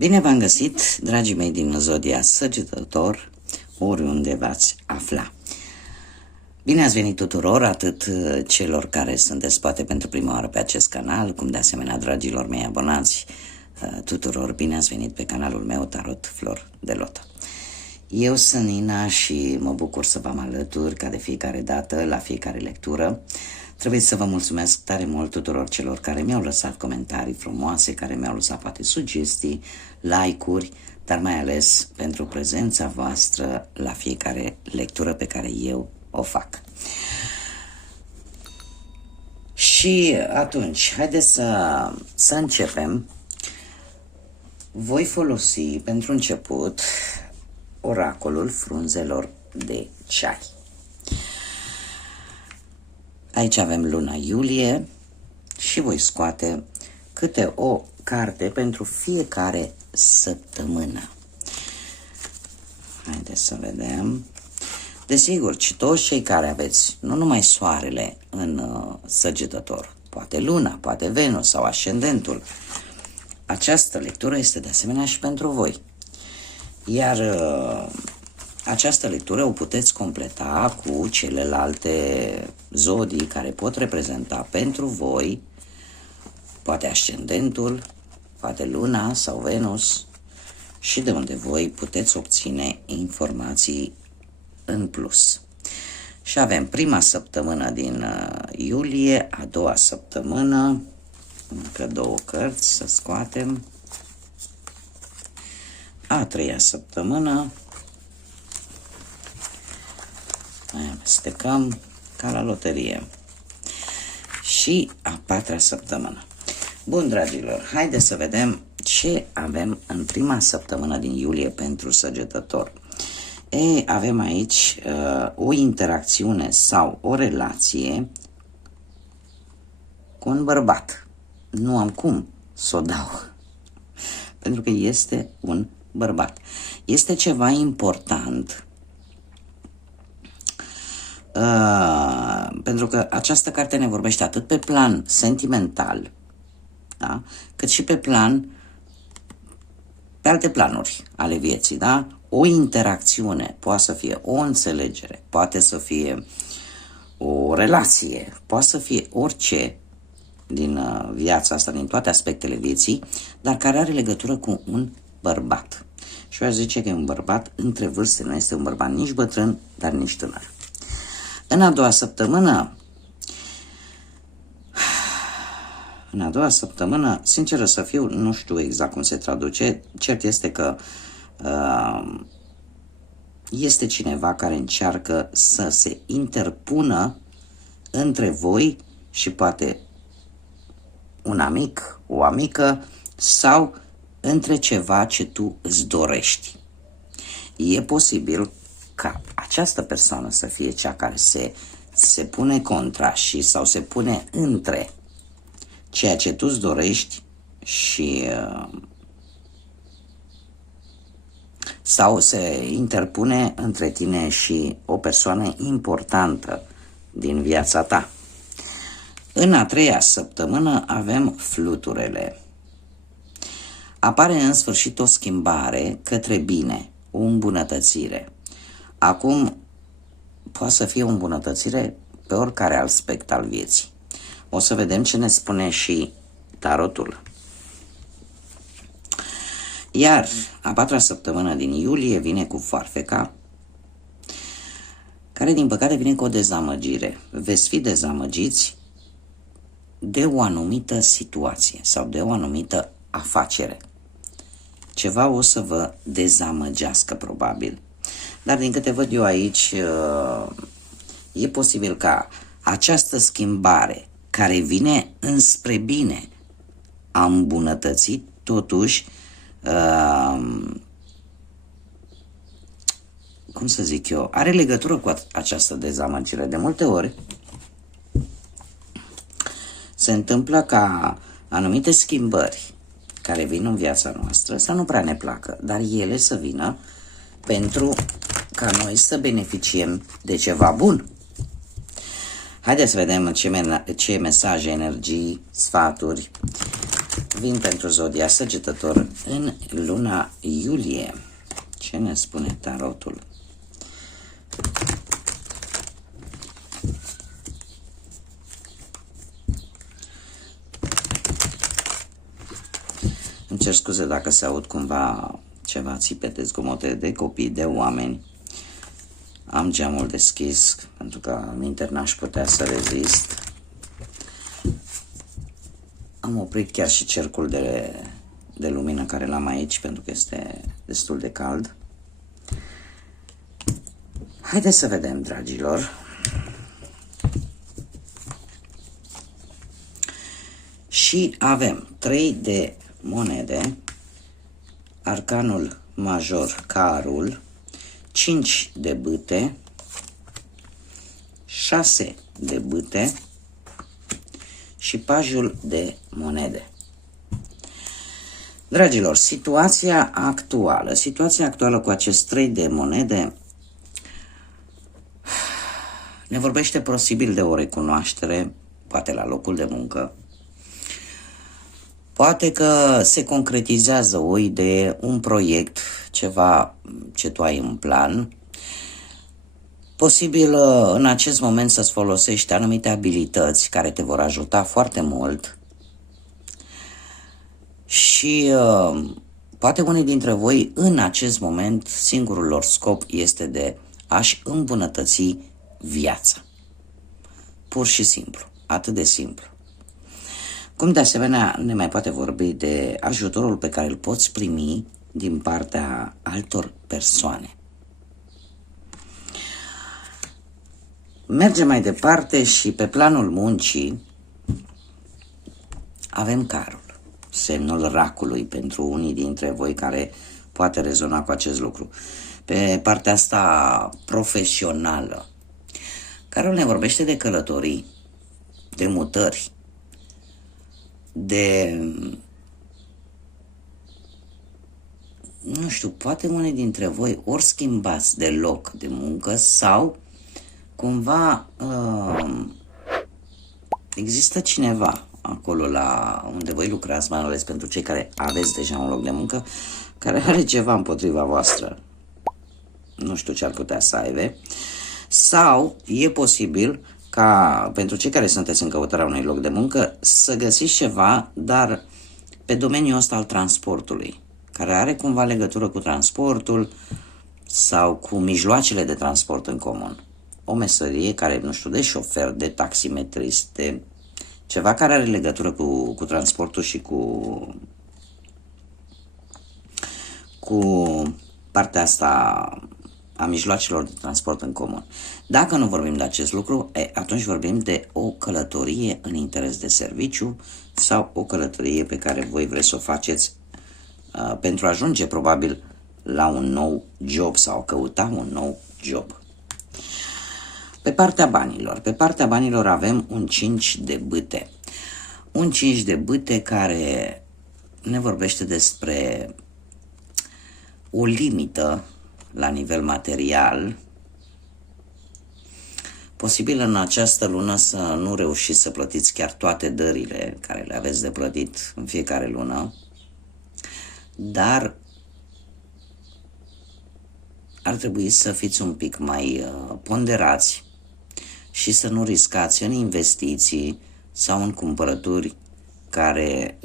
Bine v-am găsit, dragii mei din Zodia Săgetător, oriunde v-ați afla. Bine ați venit tuturor, atât celor care sunteți poate pentru prima oară pe acest canal, cum de asemenea dragilor mei abonați tuturor, bine ați venit pe canalul meu Tarot Flor de Lotă. Eu sunt Nina și mă bucur să vă alătur ca de fiecare dată la fiecare lectură. Trebuie să vă mulțumesc tare mult tuturor celor care mi-au lăsat comentarii frumoase, care mi-au lăsat poate sugestii, like-uri, dar mai ales pentru prezența voastră la fiecare lectură pe care eu o fac. Și atunci, haideți să începem. Voi folosi pentru început oracolul frunzelor de ceai. Aici avem luna iulie și voi scoate câte o carte pentru fiecare săptămână. Haideți să vedem. Desigur, toți cei care aveți nu numai soarele în Săgetător, poate luna, poate Venus sau ascendentul, această lectură este de asemenea și pentru voi. Iar această lectură o puteți completa cu celelalte zodii care pot reprezenta pentru voi, poate ascendentul, poate luna sau Venus, și de unde voi puteți obține informații în plus. Și avem prima săptămână din iulie, a doua săptămână, încă două cărți să scoatem, a treia săptămână, mai amestecăm ca la loterie, și a patra săptămână. Bun, dragilor, haideți să vedem ce avem în prima săptămână din iulie pentru Săgetător. Avem aici o interacțiune sau o relație cu un bărbat. Nu am cum să o dau, pentru că este un bărbat. Este ceva important, pentru că această carte ne vorbește atât pe plan sentimental, da? Cât și pe alte planuri ale vieții, da? O interacțiune, poate să fie o înțelegere, poate să fie o relație, poate să fie orice din viața asta, din toate aspectele vieții, dar care are legătură cu un bărbat. Și eu aș zice că e un bărbat între vârste, nu este un bărbat nici bătrân, dar nici tânăr. În a doua săptămână, sinceră să fiu, nu știu exact cum se traduce, cert este că este cineva care încearcă să se interpună între voi și poate un amic, o amică, sau între ceva ce tu îți dorești. E posibil ca această persoană să fie cea care se pune contra sau se pune între ceea ce tu îți dorești și sau se interpune între tine și o persoană importantă din viața ta. În a treia săptămână avem fluturele. Apare în sfârșit o schimbare către bine, o îmbunătățire. Acum poate să fie o îmbunătățire pe oricare aspect al vieții. O să vedem ce ne spune și tarotul. Iar a patra săptămână din iulie vine cu foarfeca, care din păcate vine cu o dezamăgire. Veți fi dezamăgiți de o anumită situație sau de o anumită afacere. Ceva o să vă dezamăgească probabil. Dar din câte văd eu aici, e posibil ca această schimbare care vine înspre bine a îmbunătățit totuși, cum să zic eu, are legătură cu această dezamăgire. De multe ori se întâmplă ca anumite schimbări care vin în viața noastră să nu prea ne placă, dar ele să vină pentru ca noi să beneficiem de ceva bun. Haideți să vedem ce mesaje, energii, sfaturi vin pentru zodia Săgetător în luna iulie. Ce ne spune tarotul? Îmi cer scuze dacă se aud cumva ceva țipete, zgomote de copii, de oameni. Am geamul deschis pentru că minter n-aș putea să rezist. Am oprit chiar și cercul de lumină care l-am aici pentru că este destul de cald. Haideți să vedem, dragilor. Și avem 3 de monede, arcanul major, carul, 5 de bâte, 6 de bâte și pajul de monede. Dragilor, situația actuală cu acest 3 de monede ne vorbește posibil de o recunoaștere, poate la locul de muncă, poate că se concretizează o idee, un proiect, ceva ce tu ai în plan. Posibil în acest moment să-ți folosești anumite abilități care te vor ajuta foarte mult și poate unii dintre voi în acest moment singurul lor scop este de a-și îmbunătăți viața. Pur și simplu, atât de simplu. Cum de asemenea ne mai poate vorbi de ajutorul pe care îl poți primi din partea altor persoane. Mergem mai departe și pe planul muncii avem carul, semnul racului pentru unii dintre voi care poate rezona cu acest lucru. Pe partea asta profesională, carul ne vorbește de călătorii, de mutări, de, nu știu, poate unii dintre voi ori schimbați de loc de muncă sau cumva există cineva acolo la unde voi lucrați, mai ales pentru cei care aveți deja un loc de muncă, care are ceva împotriva voastră. Nu știu ce ar putea să aibă. Sau e posibil ca pentru cei care sunteți în căutarea unui loc de muncă să găsiți ceva, dar pe domeniul ăsta al transportului, care are cumva legătură cu transportul sau cu mijloacele de transport în comun. O meserie care, nu știu, de șofer, de taximetrist, de ceva care are legătură cu transportul și cu partea asta a mijloacelor de transport în comun. Dacă nu vorbim de acest lucru, atunci vorbim de o călătorie în interes de serviciu sau o călătorie pe care voi vreți să o faceți pentru a ajunge probabil la un nou job sau căuta un nou job. Pe partea banilor avem un 5 de bâte. Un 5 de bâte care ne vorbește despre o limită la nivel material. Posibil în această lună să nu reușiți să plătiți chiar toate dările care le aveți de plătit în fiecare lună, dar ar trebui să fiți un pic mai ponderați și să nu riscați în investiții sau în cumpărături care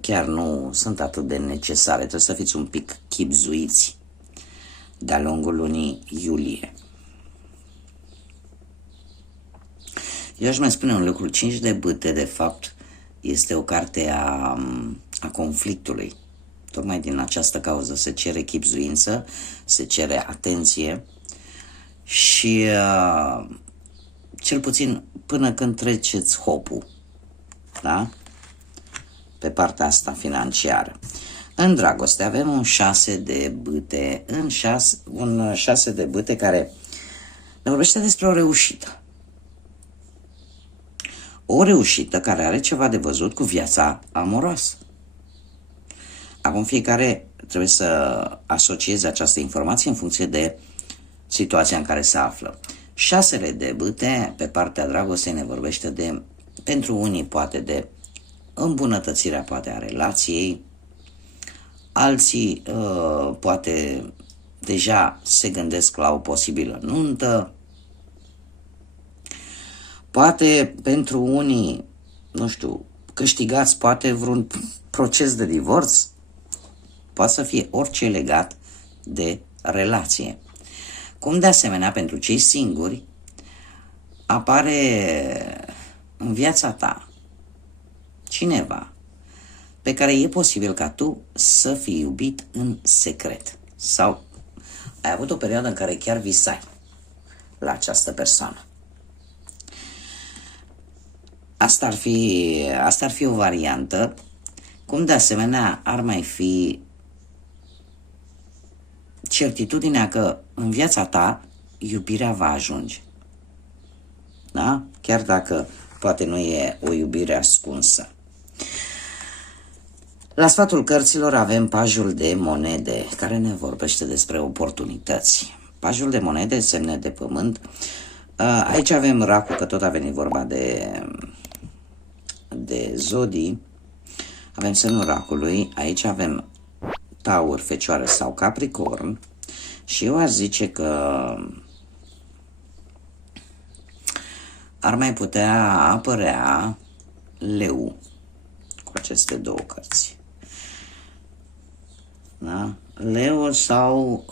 chiar nu sunt atât de necesare. Trebuie să fiți un pic chibzuiți de-a lungul lunii iulie. Eu aș mai spune un lucru, 5 de bâte, de fapt, este o carte a conflictului. Tocmai din această cauză se cere chibzuință, se cere atenție și cel puțin până când treceți hopul, da? Pe partea asta financiară. În dragoste avem un 6 de bâte, un 6 de bâte care ne vorbește despre o reușită. O reușită care are ceva de văzut cu viața amoroasă. Acum fiecare trebuie să asocieze această informație în funcție de situația în care se află. 6 de bâte pe partea dragostei ne vorbește de, pentru unii poate de îmbunătățirea poate a relației, alții poate deja se gândesc la o posibilă nuntă, poate pentru unii, nu știu, câștigați poate vreun proces de divorț, poate să fie orice legat de relație. Cum de asemenea pentru cei singuri apare în viața ta cineva pe care e posibil ca tu să fii iubit în secret sau ai avut o perioadă în care chiar visai la această persoană. Asta ar fi o variantă, cum de asemenea ar mai fi certitudinea că în viața ta iubirea va ajunge. Da? Chiar dacă poate nu e o iubire ascunsă. La sfatul cărților avem pajul de monede, care ne vorbește despre oportunități. Pajul de monede, semne de pământ. Aici avem racul, că tot a venit vorba de zodii. Avem semnul racului, aici avem Taur, Fecioară sau Capricorn. Și eu aș zice că ar mai putea apărea Leu cu aceste două cărți. Da? Leu sau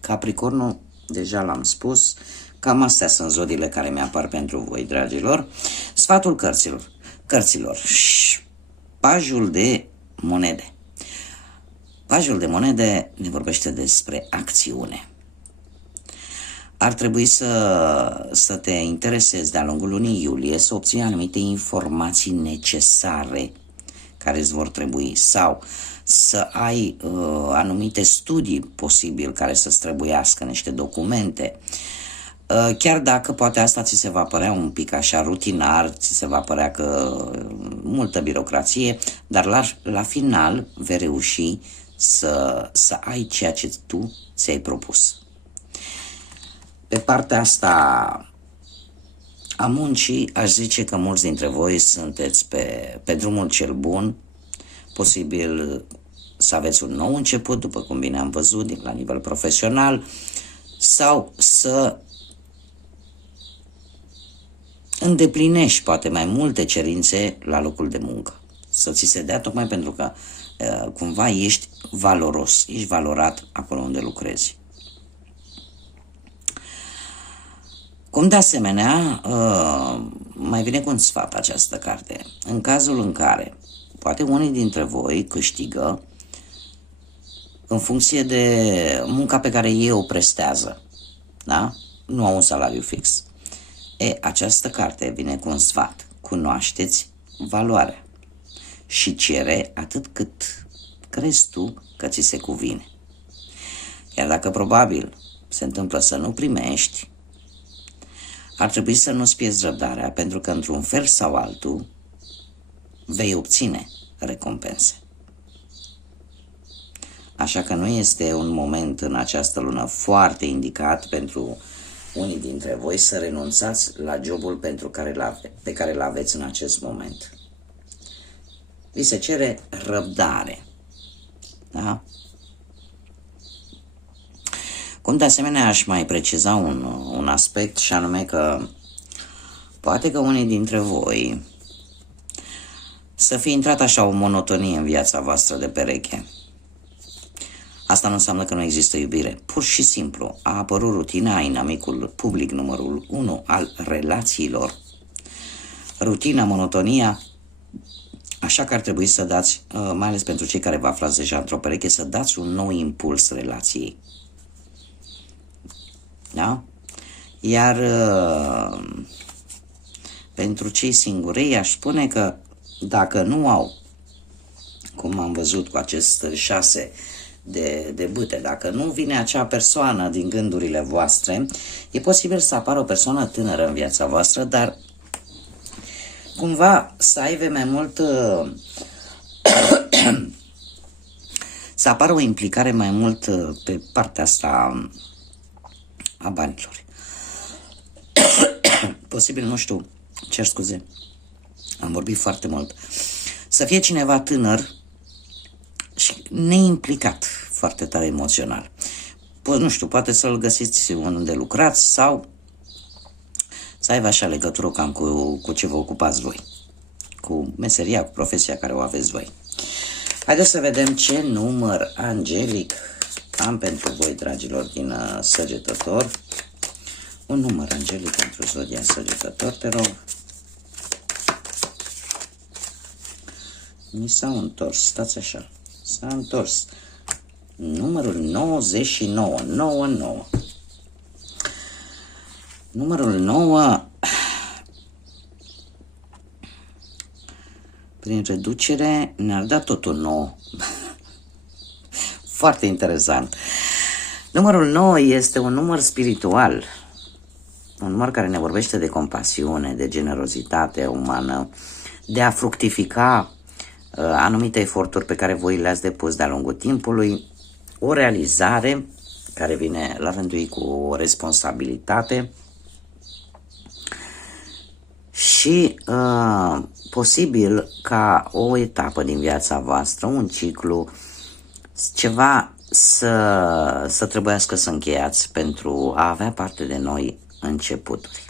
Capricornul, deja l-am spus. Cam astea sunt zodiile care mi-apar pentru voi, dragilor. Sfatul cărților. Pajul de monede. Pajul de monede ne vorbește despre acțiune. Ar trebui să te interesezi de-a lungul lunii iulie, să obții anumite informații necesare care îți vor trebui sau să ai anumite studii posibil care să-ți trebuiască, niște documente. Chiar dacă poate asta ți se va părea un pic așa rutinar, ți se va părea că multă birocrație, dar la final vei reuși să ai ceea ce tu ți-ai propus. Pe partea asta a muncii, aș zice că mulți dintre voi sunteți pe drumul cel bun, posibil să aveți un nou început, după cum bine am văzut, la nivel profesional, sau să îndeplinești poate mai multe cerințe la locul de muncă. Să ți se dea tocmai pentru că cumva ești valoros, ești valorat acolo unde lucrezi. Cum de asemenea, mai vine cu un sfat această carte. În cazul în care poate unii dintre voi câștigă în funcție de munca pe care ei o prestează, da? Nu au un salariu fix. Această carte vine cu un sfat. Cunoașteți valoarea și cere atât cât crezi tu că ți se cuvine. Iar dacă probabil se întâmplă să nu primești, ar trebui să nu-ți pierzi răbdarea, pentru că într-un fel sau altul vei obține recompense. Așa că nu este un moment în această lună foarte indicat pentru unii dintre voi să renunțați la jobul pe care îl aveți în acest moment. Vi se cere răbdare. Da? Cum de asemenea aș mai preciza un aspect, și anume că poate că unii dintre voi să fie intrat așa o monotonie în viața voastră de pereche. Asta nu înseamnă că nu există iubire. Pur și simplu a apărut rutina, inamicul public numărul 1 al relațiilor. Rutina, monotonia, așa că ar trebui să dați, mai ales pentru cei care vă aflați deja într-o pereche, să dați un nou impuls relației. Da? Iar pentru cei singurei aș spune că dacă nu au, cum am văzut cu acest 6 de bâte, dacă nu vine acea persoană din gândurile voastre, e posibil să apară o persoană tânără în viața voastră, dar cumva să aibă mai mult să apară o implicare mai mult pe partea asta a banilor. Posibil, nu știu, cer scuze, am vorbit foarte mult, să fie cineva tânăr și neimplicat foarte tare emoțional. Nu știu, poate să-l găsiți unde lucrați sau să aibă așa legătură cam cu ce vă ocupați voi, cu meseria, cu profesia care o aveți voi. Haideți să vedem ce număr angelic am pentru voi, dragilor, din Săgetător. Un număr angelic pentru zodia Săgetător, te rog. Mi s-au întors, stați așa, s-a întors. Numărul 99, 99. Numărul 9, prin reducere, ne-ar da tot un 9. Foarte interesant. Numărul 9 este un număr spiritual, un număr care ne vorbește de compasiune, de generozitate umană, de a fructifica anumite eforturi pe care voi le-ați depus de-a lungul timpului, o realizare care vine la rândul ei cu o responsabilitate și posibil ca o etapă din viața voastră, un ciclu, ceva să trebuiască să încheiați pentru a avea parte de noi începuturi.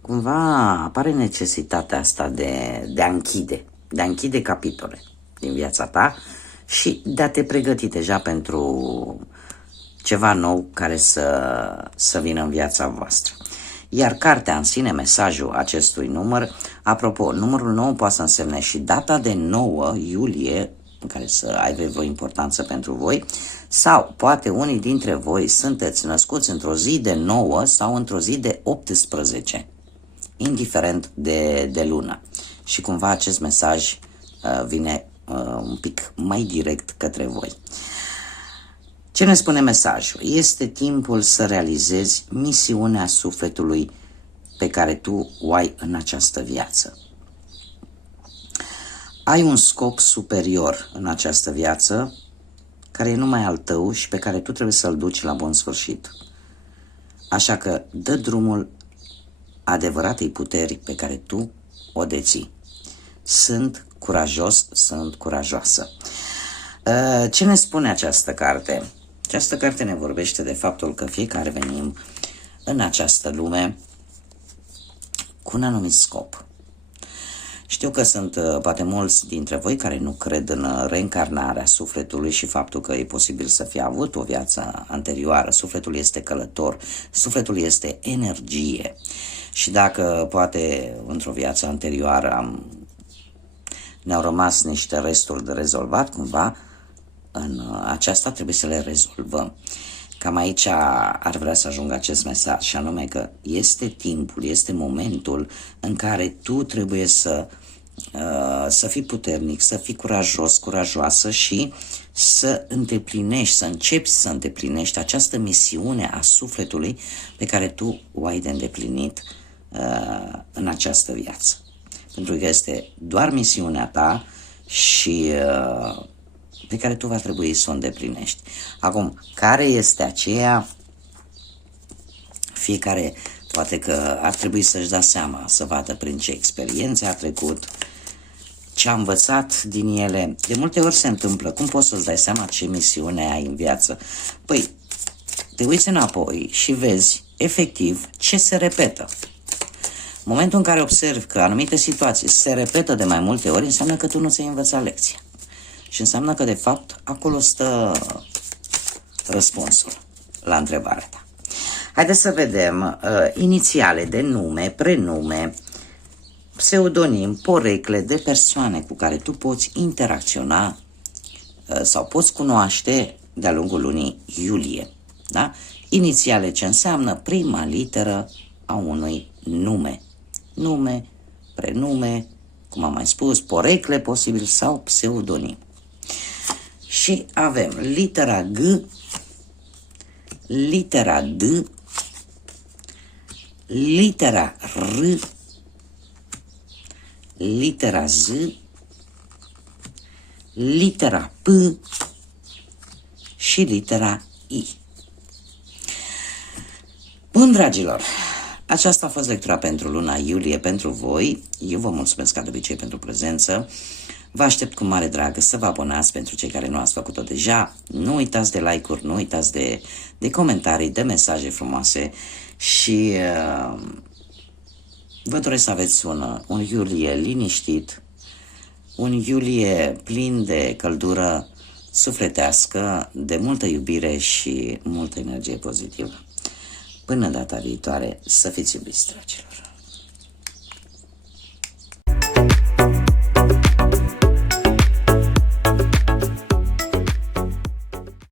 Cumva apare necesitatea asta de a închide capitole din viața ta și de a te pregăti deja pentru ceva nou care să vină în viața voastră. Iar cartea în sine, mesajul acestui număr, apropo, numărul 9 poate să însemne și data de 9 iulie, în care să aibă o importanță pentru voi, sau poate unii dintre voi sunteți născuți într-o zi de 9 sau într-o zi de 18, indiferent de lună. Și cumva acest mesaj vine un pic mai direct către voi. Ce ne spune mesajul? Este timpul să realizezi misiunea sufletului pe care tu o ai în această viață. Ai un scop superior în această viață care e numai al tău și pe care tu trebuie să-l duci la bun sfârșit. Așa că dă drumul adevăratei puteri pe care tu o deții. Sunt curajos, sunt curajoasă. Ce ne spune această carte? Această carte ne vorbește de faptul că fiecare venim în această lume cu un anumit scop. Știu că sunt poate mulți dintre voi care nu cred în reîncarnarea sufletului și faptul că e posibil să fie avut o viață anterioară. Sufletul este călător, sufletul este energie și dacă poate într-o viață anterioară ne-au rămas niște resturi de rezolvat, cumva în aceasta trebuie să le rezolvăm. Cam aici ar vrea să ajungă acest mesaj, și anume că este timpul, este momentul în care tu trebuie să fii puternic, să fii curajos, curajoasă și să îndeplinești, să începi să îndeplinești această misiune a sufletului pe care tu o ai de îndeplinit în această viață. Pentru că este doar misiunea ta și pe care tu va trebui să o îndeplinești. Acum, care este aceea? Fiecare poate că ar trebui să-și dea seama, să vadă prin ce experiențe a trecut, ce a învățat din ele. De multe ori se întâmplă. Cum poți să-ți dai seama ce misiune ai în viață? Păi, te uiți înapoi și vezi efectiv ce se repetă. În momentul în care observi că anumite situații se repetă de mai multe ori, înseamnă că tu nu ți-ai învățat lecția. Și înseamnă că, de fapt, acolo stă răspunsul la întrebarea ta. Haideți să vedem inițiale de nume, prenume, pseudonim, porecle de persoane cu care tu poți interacționa sau poți cunoaște de-a lungul lunii iulie. Da? Inițiale ce înseamnă prima literă a unui nume. Nume, prenume, cum am mai spus, porecle posibil sau pseudonim. Și avem litera G, litera D, litera R, litera Z, litera P și litera I. Bun, dragilor, Aceasta a fost lectura pentru luna iulie pentru voi. Eu vă mulțumesc ca de obicei pentru prezență. Vă aștept cu mare drag să vă abonați pentru cei care nu ați făcut-o deja. Nu uitați de like-uri, nu uitați de comentarii, de mesaje frumoase și vă doresc să aveți un iulie liniștit, un iulie plin de căldură sufletească, de multă iubire și multă energie pozitivă. Până data viitoare, să fiți iubiți, dragilor!